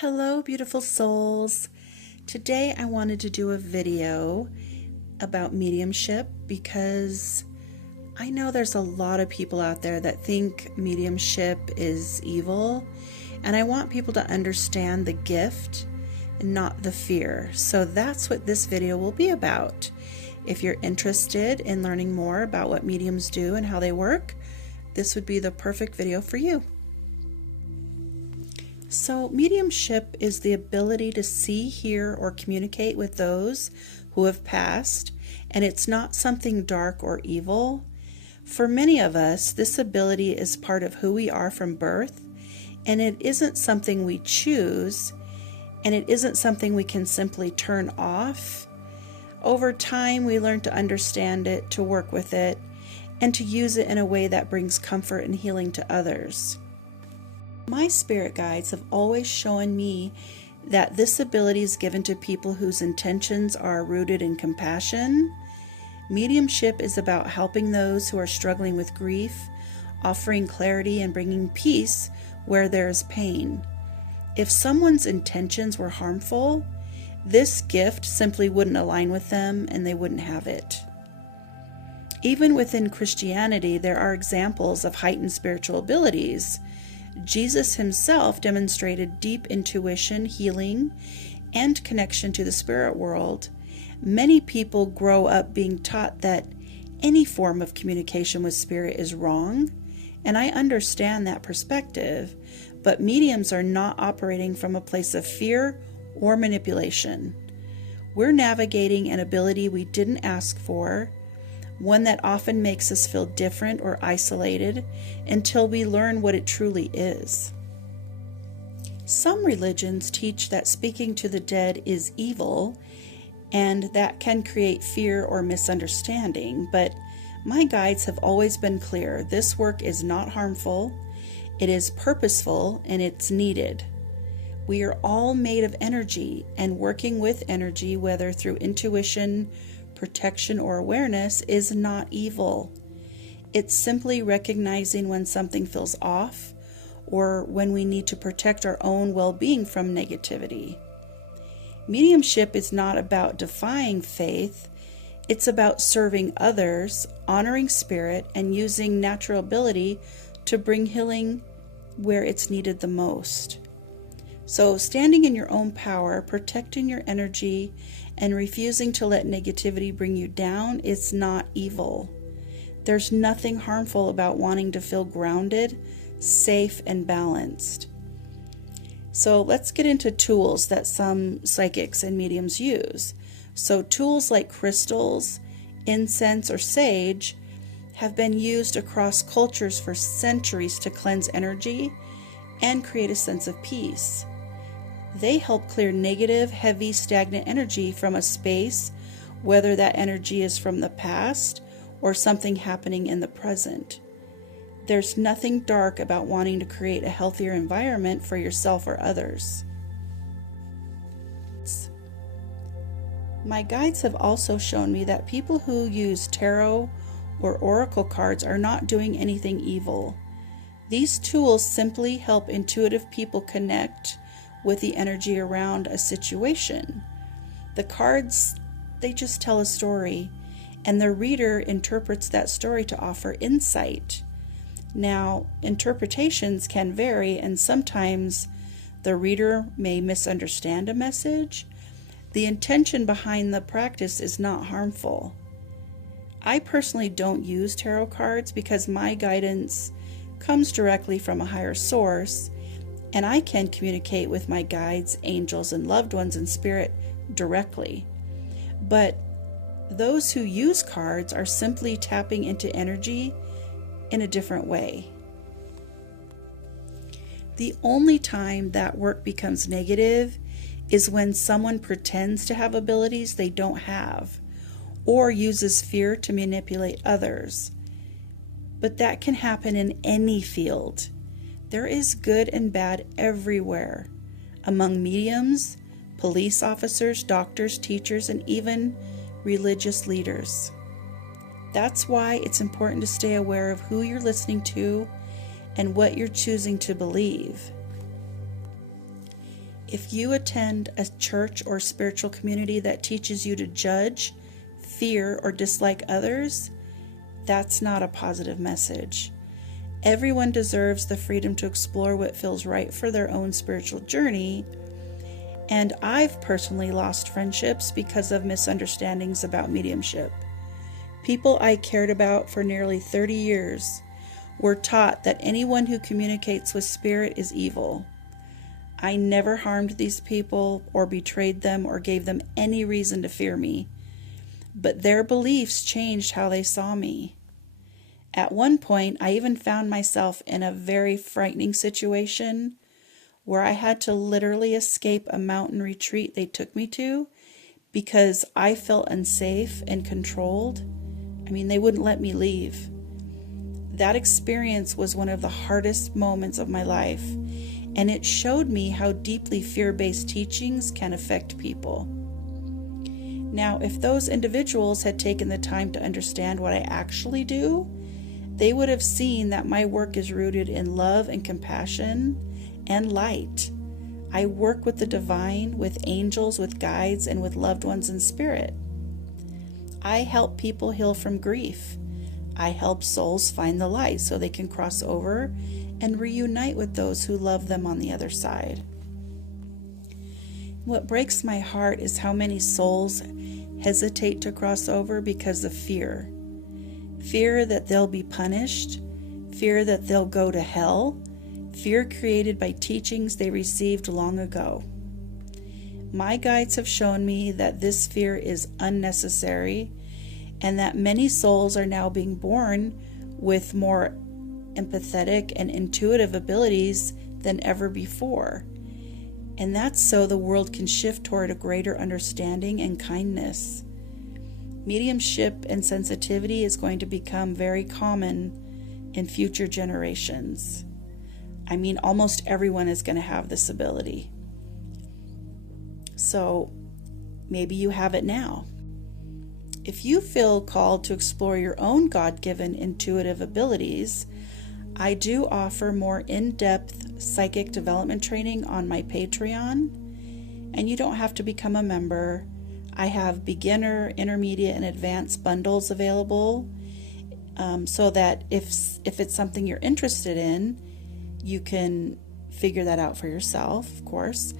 Hello, beautiful souls. Today I wanted to do a video about mediumship because I know there's a lot of people out there that think mediumship is evil, and I want people to understand the gift and not the fear. So that's what this video will be about. If you're interested in learning more about what mediums do and how they work, this would be the perfect video for you. So mediumship is the ability to see, hear, or communicate with those who have passed, and it's not something dark or evil. For many of us, this ability is part of who we are from birth, and it isn't something we choose, and it isn't something we can simply turn off. Over time, we learn to understand it, to work with it, and to use it in a way that brings comfort and healing to others. My spirit guides have always shown me that this ability is given to people whose intentions are rooted in compassion. Mediumship is about helping those who are struggling with grief, offering clarity, and bringing peace where there is pain. If someone's intentions were harmful, this gift simply wouldn't align with them and they wouldn't have it. Even within Christianity, there are examples of heightened spiritual abilities. Jesus himself demonstrated deep intuition, healing, and connection to the spirit world. Many people grow up being taught that any form of communication with spirit is wrong, and I understand that perspective, but mediums are not operating from a place of fear or manipulation. We're navigating an ability we didn't ask for, one that often makes us feel different or isolated until we learn what it truly is. Some religions teach that speaking to the dead is evil, and that can create fear or misunderstanding, but my guides have always been clear. This work is not harmful, it is purposeful, and it's needed. We are all made of energy, and working with energy, whether through intuition, protection, or awareness, is not evil. It's simply recognizing when something feels off or when we need to protect our own well-being from negativity. Mediumship is not about defying faith, it's about serving others, honoring spirit, and using natural ability to bring healing where it's needed the most. So standing in your own power, protecting your energy, and refusing to let negativity bring you down is not evil. There's nothing harmful about wanting to feel grounded, safe, and balanced. So let's get into tools that some psychics and mediums use. So tools like crystals, incense, or sage have been used across cultures for centuries to cleanse energy and create a sense of peace. They help clear negative, heavy, stagnant energy from a space, whether that energy is from the past or something happening in the present. There's nothing dark about wanting to create a healthier environment for yourself or others. My guides have also shown me that people who use tarot or oracle cards are not doing anything evil. These tools simply help intuitive people connect with the energy around a situation. The cards, they just tell a story, and the reader interprets that story to offer insight. Now, interpretations can vary, and sometimes the reader may misunderstand a message. The intention behind the practice is not harmful. I personally don't use tarot cards because my guidance comes directly from a higher source, and I can communicate with my guides, angels, and loved ones in spirit directly. But those who use cards are simply tapping into energy in a different way. The only time that work becomes negative is when someone pretends to have abilities they don't have, or uses fear to manipulate others. But that can happen in any field. There is good and bad everywhere, among mediums, police officers, doctors, teachers, and even religious leaders. That's why it's important to stay aware of who you're listening to and what you're choosing to believe. If you attend a church or spiritual community that teaches you to judge, fear, or dislike others, that's not a positive message. Everyone deserves the freedom to explore what feels right for their own spiritual journey, and I've personally lost friendships because of misunderstandings about mediumship. People I cared about for nearly 30 years were taught that anyone who communicates with spirit is evil. I never harmed these people or betrayed them or gave them any reason to fear me, but their beliefs changed how they saw me. At one point, I even found myself in a very frightening situation where I had to literally escape a mountain retreat they took me to because I felt unsafe and controlled. They wouldn't let me leave. That experience was one of the hardest moments of my life, and it showed me how deeply fear-based teachings can affect people. Now, if those individuals had taken the time to understand what I actually do, they would have seen that my work is rooted in love and compassion and light. I work with the divine, with angels, with guides, and with loved ones in spirit. I help people heal from grief. I help souls find the light so they can cross over and reunite with those who love them on the other side. What breaks my heart is how many souls hesitate to cross over because of fear. Fear that they'll be punished, fear that they'll go to hell, fear created by teachings they received long ago. My guides have shown me that this fear is unnecessary and that many souls are now being born with more empathetic and intuitive abilities than ever before. And that's so the world can shift toward a greater understanding and kindness. Mediumship and sensitivity is going to become very common in future generations. Almost everyone is going to have this ability. So maybe you have it now. If you feel called to explore your own God-given intuitive abilities, I do offer more in-depth psychic development training on my Patreon, and you don't have to become a member. I have beginner, intermediate, and advanced bundles available, so that if it's something you're interested in, you can figure that out for yourself, of course.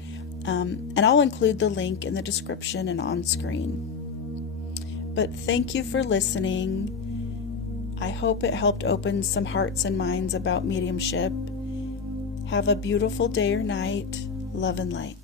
And I'll include the link in the description and on screen. But thank you for listening. I hope it helped open some hearts and minds about mediumship. Have a beautiful day or night. Love and light.